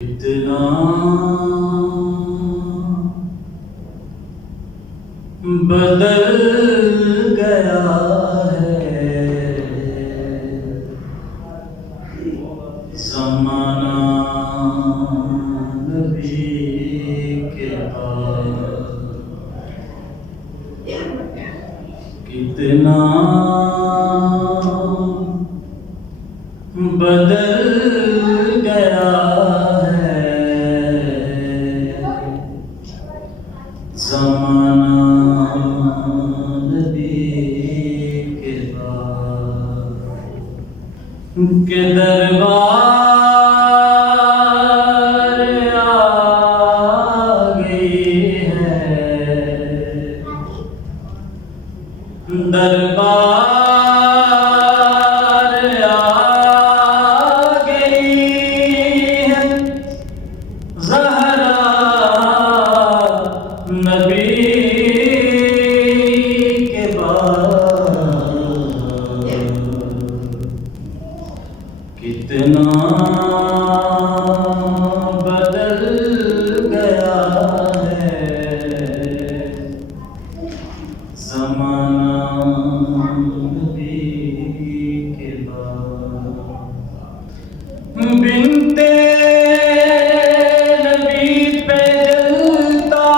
कितना बदल गया है ज़माना नबी के बाद। कितना बदल गया ज़माना नबी के बाद के दरबार आ गई है, दरबार आ गई है ज़हरा नबी के बाद। कितना बदल गया है ज़माना नबी के बाद। बिनते नबी पे जलता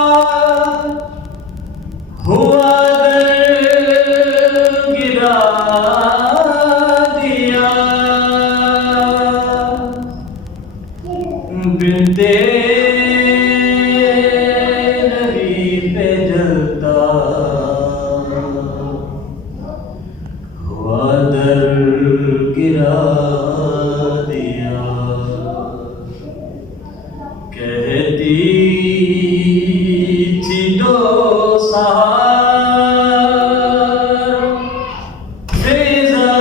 हुआ दर गिरा दिया, बिनते नबी पे जलता हुआ दर गिरा दिया। कहती थी दो सहार फिजा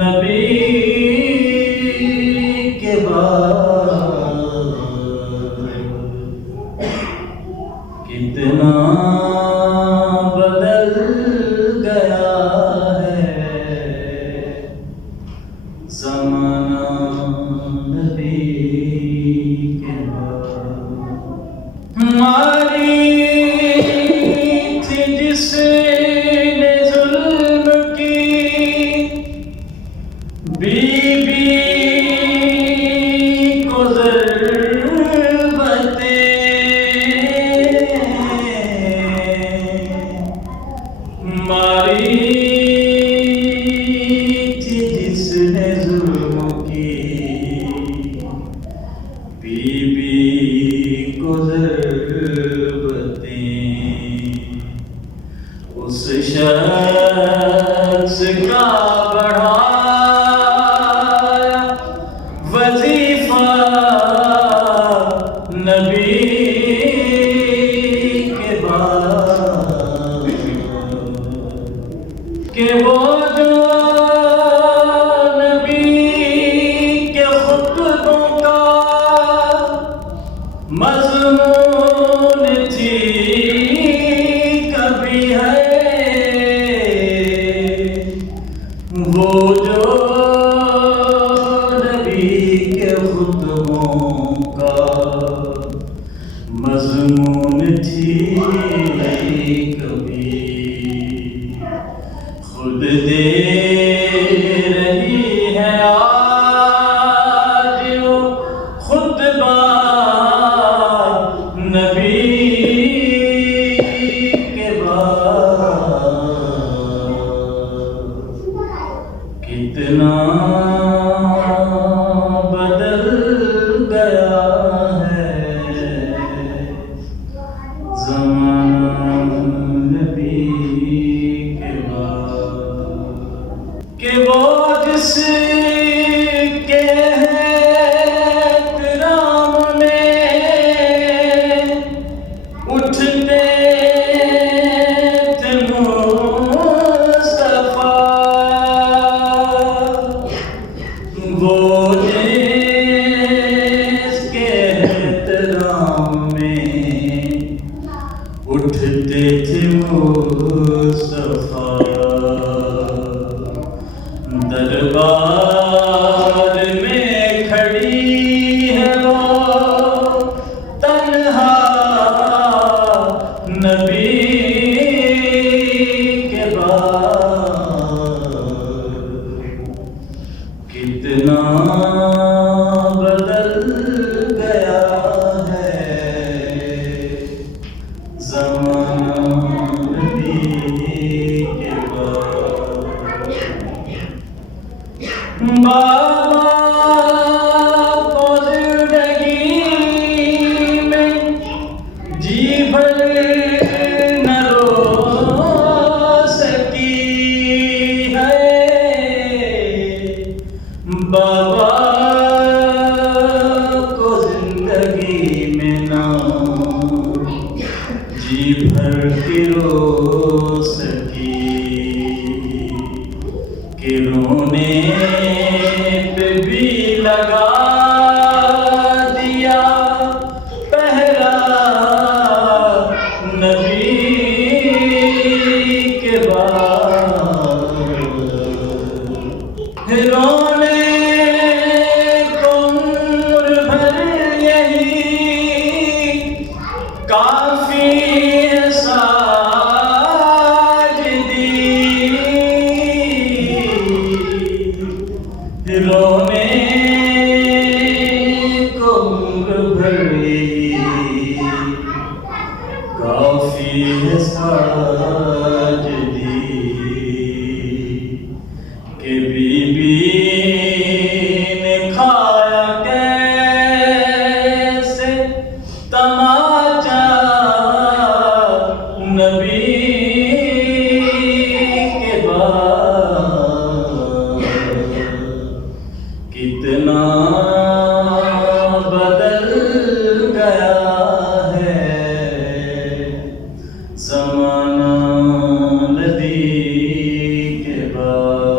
नबी के बाद। कितना बदल गया है ज़माना नबी के बाद। मारी थी जिसने जुल्म की बीबी को ज़रबतें, मारी थी जिसने जुल्म की बीबी को ज़रबतें। उस शख्स का बढ़ाया वजीफा नबी के बाद। कि वो जो नबी के खुतबों का मज़मून थी कभी है, वो जो नबी के खुतबों का मज़मून थी कभी, खुद दे रही है आज वो खुतबा नबी के बाद। कितना बदल गया है ज़माना नबी के बाद। जमाना नदी के बाद